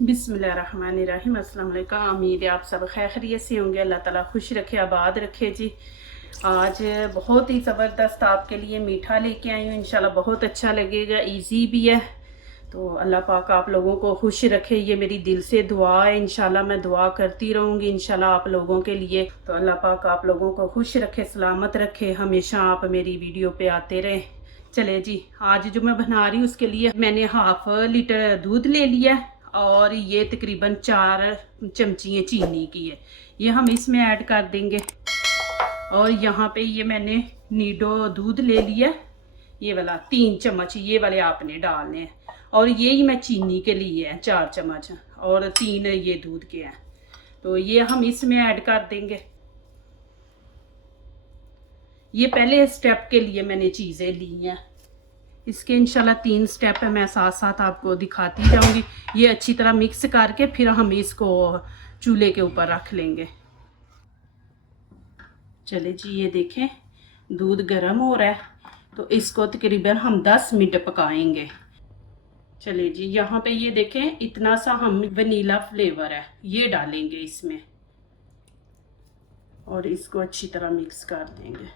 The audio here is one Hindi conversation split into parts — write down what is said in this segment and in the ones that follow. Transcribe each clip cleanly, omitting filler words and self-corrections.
बिस्मिल्लाहिर्रहमानिर्रहीम। अस्सलाम वालेकुम। उम्मीद है आप सब खैरियत से होंगे। अल्लाह ताला खुश रखे, आबाद रखे जी। आज बहुत ही ज़बरदस्त आपके लिए मीठा लेके आई हूँ। इंशाल्लाह बहुत अच्छा लगेगा, इजी भी है। तो अल्लाह पाक आप लोगों को खुश रखे, ये मेरी दिल से दुआ है। इंशाल्लाह मैं दुआ करती रहूँगी इंशाल्लाह आप लोगों के लिए। तो अल्लाह पाक आप लोगों को खुश रखे, सलामत रखे, हमेशा आप मेरी वीडियो पे आते रहें। चले जी, आज जो मैं बना रही हूँ उसके लिए मैंने 1/2 लीटर दूध ले लिया है और ये तकरीबन 4 चमची चीनी की है, ये हम इसमें ऐड कर देंगे। और यहाँ पे ये मैंने नीडो दूध ले लिया, ये वाला 3 चम्मच ये वाले आपने डालने हैं। और ये ही मैं चीनी के लिए है 4 चम्मच और 3 ये दूध के हैं, तो ये हम इसमें ऐड कर देंगे। ये पहले स्टेप के लिए मैंने चीज़ें ली हैं, इसके इंशाल्लाह 3 स्टेप है, मैं साथ साथ आपको दिखाती जाऊंगी। ये अच्छी तरह मिक्स करके फिर हम इसको चूल्हे के ऊपर रख लेंगे। चले जी, ये देखें दूध गर्म हो रहा है, तो इसको तकरीबन हम 10 मिनट पकाएंगे। चले जी, यहाँ पे ये देखें इतना सा हम वनीला फ्लेवर है ये डालेंगे इसमें और इसको अच्छी तरह मिक्स कर देंगे।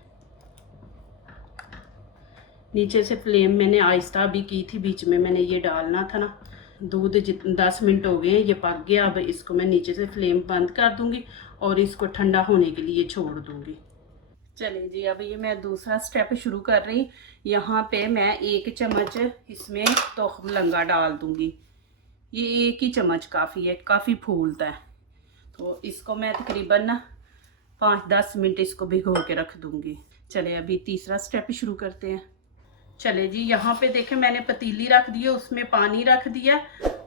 नीचे से फ्लेम मैंने आहिस्ता भी की थी, बीच में मैंने ये डालना था ना। दूध 10 मिनट हो गए, ये पक गया। अब इसको मैं नीचे से फ्लेम बंद कर दूंगी और इसको ठंडा होने के लिए छोड़ दूंगी। चलिए जी, अब ये मैं दूसरा स्टेप शुरू कर रही। यहाँ पे मैं 1 चम्मच इसमें तोख लंगा डाल दूंगी। ये 1 ही चम्मच काफ़ी है, काफ़ी फूलता है। तो इसको मैं तकरीबन ना 5-10 मिनट इसको भिगो के रख दूंगी। चले अभी तीसरा स्टेप शुरू करते हैं। चले जी, यहाँ पे देखें मैंने पतीली रख दी है, उसमें पानी रख दिया।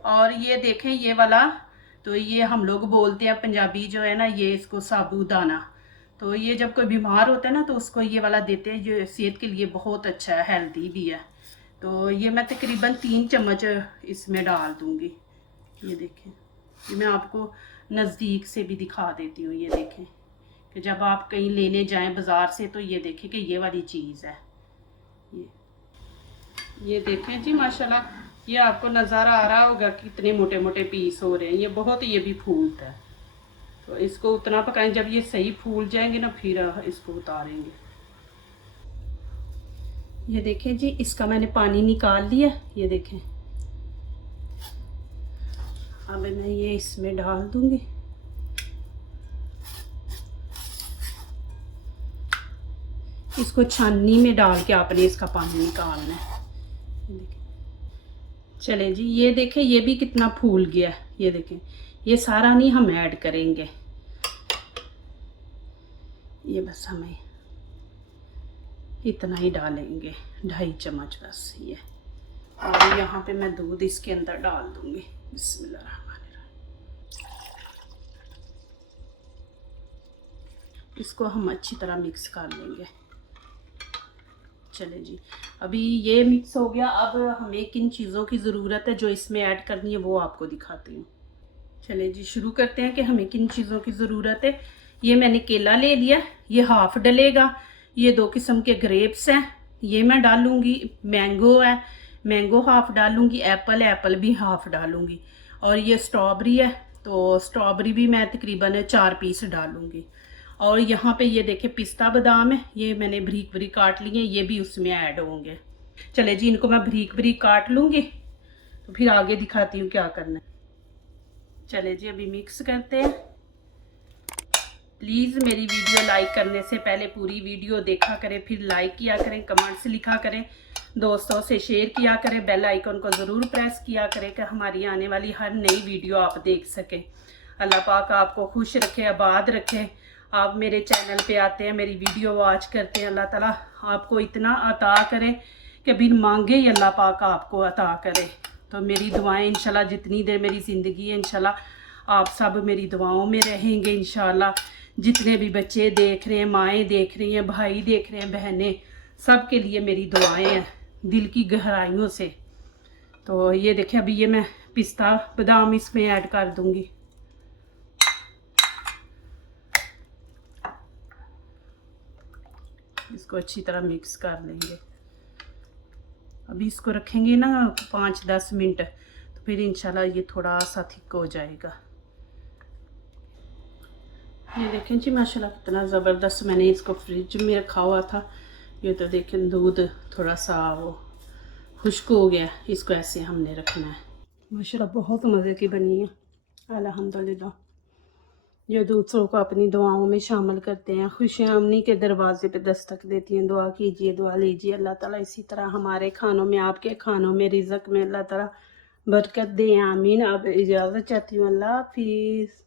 और ये देखें ये वाला, तो ये हम लोग बोलते हैं पंजाबी जो है ना, ये इसको साबूदाना। तो ये जब कोई बीमार होता है ना तो उसको ये वाला देते हैं, जो सेहत के लिए बहुत अच्छा है, हेल्दी भी है। तो ये मैं तकरीबन 3 चम्मच इसमें डाल दूँगी। ये देखें, ये मैं आपको नज़दीक से भी दिखा देती हूँ। ये देखें कि जब आप कहीं लेने जाएं बाज़ार से तो ये देखें कि ये वाली चीज़ है। ये देखें जी, माशाल्लाह ये आपको नज़ारा आ रहा होगा कि कितने मोटे मोटे पीस हो रहे हैं। ये बहुत, ये भी फूलता है। तो इसको उतना पकाएं, जब ये सही फूल जाएंगे ना फिर इसको उतारेंगे। ये देखें जी, इसका मैंने पानी निकाल लिया। ये देखें, अब मैं ये इसमें डाल दूंगी। इसको छाननी में डाल के आपने इसका पानी निकालना है। चलें जी, ये देखें ये भी कितना फूल गया। ये देखें, ये सारा नहीं हम ऐड करेंगे, ये बस हमें इतना ही डालेंगे, 2.5 चम्मच बस ये। और यहाँ पे मैं दूध इसके अंदर डाल दूंगी। बिस्मिल्लाहिर्रहमानिर्रहीम। इसको हम अच्छी तरह मिक्स कर लेंगे। चले जी, अभी ये मिक्स हो गया। अब हमें किन चीज़ों की ज़रूरत है जो इसमें ऐड करनी है वो आपको दिखाती हूँ। चले जी, शुरू करते हैं कि हमें किन चीज़ों की ज़रूरत है। ये मैंने केला ले लिया, ये हाफ डलेगा। ये 2 किस्म के ग्रेप्स हैं, ये मैं डालूँगी। मैंगो है, मैंगो हाफ डालूँगी। एप्पल है, एप्पल भी हाफ डालूँगी। और ये स्ट्रॉबेरी है, तो स्ट्रॉबेरी भी मैं तकरीबन 4 पीस डालूँगी। और यहाँ पे ये देखें पिस्ता बादाम है, ये मैंने बारीक बारीक काट लिए, ये भी उसमें ऐड होंगे। चले जी, इनको मैं बारीक बारीक काट लूँगी तो फिर आगे दिखाती हूँ क्या करना है। चले जी, अभी मिक्स करते हैं। प्लीज़ मेरी वीडियो लाइक करने से पहले पूरी वीडियो देखा करें, फिर लाइक किया करें, कमेंट्स लिखा करें, दोस्तों से शेयर किया करें, बेल आइकन को ज़रूर प्रेस किया करें कि हमारी आने वाली हर नई वीडियो आप देख सकें। अल्लाह पाक आपको खुश रखे, आबाद रखे। आप मेरे चैनल पे आते हैं, मेरी वीडियो वॉच करते हैं, अल्लाह ताला आपको इतना अता करे कि बिन मांगे ही अल्लाह पाक आपको अता करे। तो मेरी दुआएं इंशाल्लाह, जितनी देर मेरी ज़िंदगी है इंशाल्लाह आप सब मेरी दुआओं में रहेंगे इंशाल्लाह। जितने भी बच्चे देख रहे हैं, माएँ देख रही हैं, भाई देख रहे हैं, बहनें, सब के लिए मेरी दुआएं हैं दिल की गहराइयों से। तो ये देखें, अभी ये मैं पिस्ता बादाम इसमें ऐड कर दूंगी। इसको अच्छी तरह मिक्स कर लेंगे। अभी इसको रखेंगे ना 5-10 मिनट, तो फिर इंशाल्लाह ये थोड़ा सा थिक हो जाएगा। ये देखें जी माशाल्लाह कितना ज़बरदस्त मैंने इसको फ्रिज में रखा हुआ था। ये तो देखें दूध थोड़ा सा वो खुश्क हो गया, इसको ऐसे हमने रखना है। माशाल्लाह बहुत मज़े की बनी है अल्हम्दुलिल्लाह। ये दूसरों को अपनी दुआओं में शामिल करते हैं, खुशियाँ उन्हीं के दरवाजे पे दस्तक देती हैं। दुआ कीजिए, दुआ लीजिए, अल्लाह ताला इसी तरह हमारे खानों में, आपके खानों में, रिज़्क़ में अल्लाह ताला बरकत दे, आमीन। अब इजाज़त चाहती हूँ, अल्लाह हाफिज़।